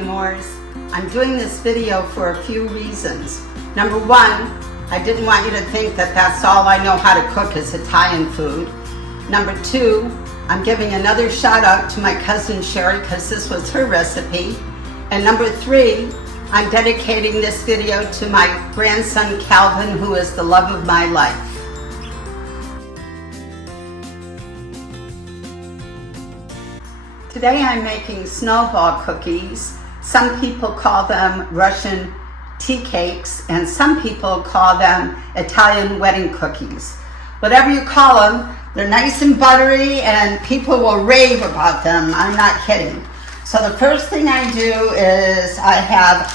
Amores. I'm doing this video for a few reasons. Number one, I didn't want you to think that that's all I know how to cook is Italian food. Number two, I'm giving another shout out to my cousin Sherry because this was her recipe. And number three, I'm dedicating this video to my grandson Calvin, who is the love of my life. Today I'm making Snowball cookies. Some people call them Russian tea cakes, and some people call them Italian wedding cookies. Whatever you call them, they're nice and buttery and people will rave about them. I'm not kidding. So the first thing I do is I have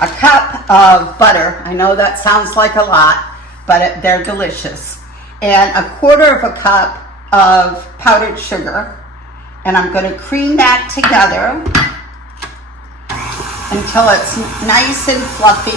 a cup of butter. I know that sounds like a lot, but they're delicious. And a quarter of a cup of powdered sugar. And I'm going to cream that together until it's nice and fluffy.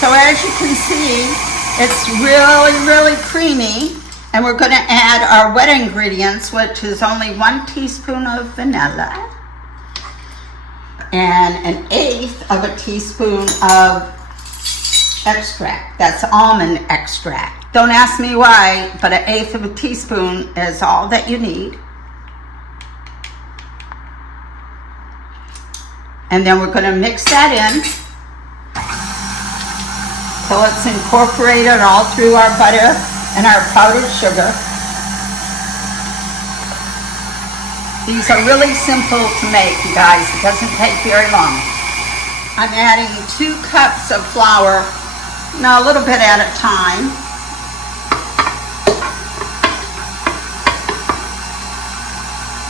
So as you can see, it's really creamy. And we're going to add our wet ingredients, which is only 1 teaspoon of vanilla and 1/8 of a teaspoon of extract. That's almond extract. Don't ask me why, but 1/8 of a teaspoon is all that you need. And then we're going to mix that in so it's incorporated all through our butter and our powdered sugar. These are really simple to make, you guys. It doesn't take very long. I'm adding 2 cups of flour, now a little bit at a time.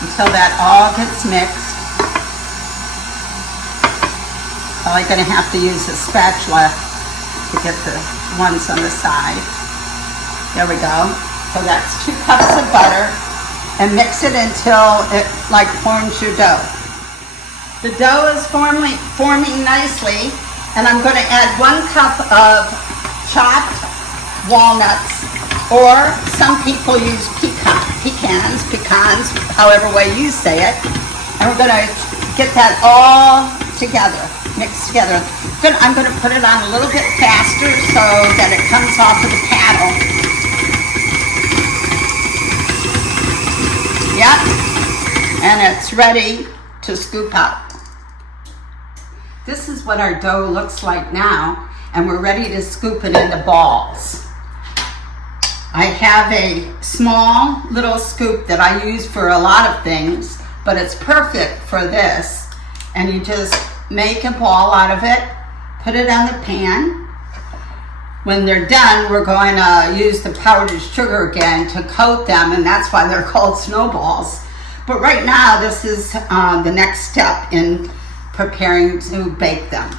Until that all gets mixed. Probably going to have to use a spatula to get the ones on the side. There we go. So that's 2 cups of butter. And mix it until it forms your dough. The dough is forming nicely, and I'm going to add 1 cup of chopped walnuts, or some people use pecans, however way you say it. And we're going to get that all together, mixed together. I'm going to put it on a little bit faster so that it comes off of the paddle. Yep, and it's ready to scoop out. This is what our dough looks like now, and we're ready to scoop it into balls. I have a small little scoop that I use for a lot of things, but it's perfect for this. And you just make a ball out of it, put it on the pan. When they're done, we're going to use the powdered sugar again to coat them, and that's why they're called snowballs. But right now, this is the next step in preparing to bake them.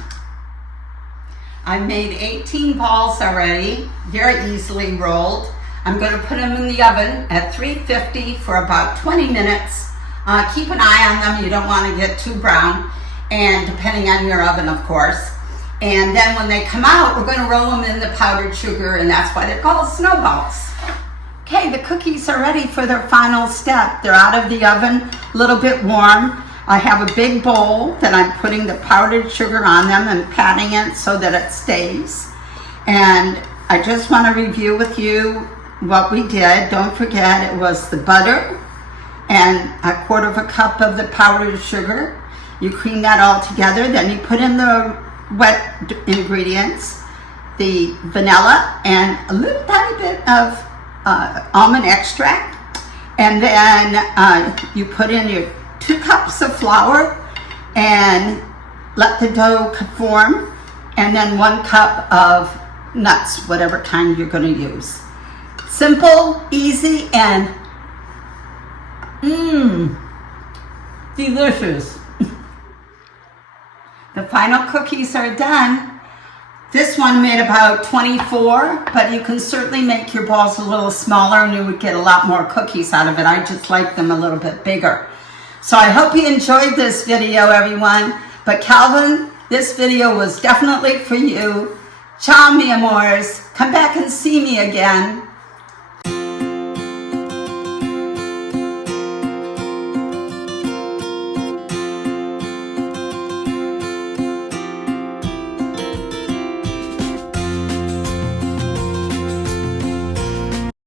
I made 18 balls already, very easily rolled. I'm going to put them in the oven at 350 for about 20 minutes. Keep an eye on them. You don't want to get too brown, and depending on your oven, of course. And then when they come out, we're going to roll them in the powdered sugar, and that's why they're called snowballs. Okay, the cookies are ready for their final step. They're out of the oven, a little bit warm. I have a big bowl that I'm putting the powdered sugar on them and patting it so that it stays. And I just want to review with you what we did. Don't forget, it was the butter and a quarter of a cup of the powdered sugar. You cream that all together, then you put in the wet ingredients, the vanilla, and a little tiny bit of almond extract, and then you put in your 2 cups of flour and let the dough form, and then 1 cup of nuts, whatever kind you're going to use. Simple, easy, and delicious. The final cookies are done. This one made about 24, but you can certainly make your balls a little smaller and you would get a lot more cookies out of it. I just like them a little bit bigger. So I hope you enjoyed this video, everyone. But Calvin This video was definitely for you. Ciao, mi amores. Come back and see me again.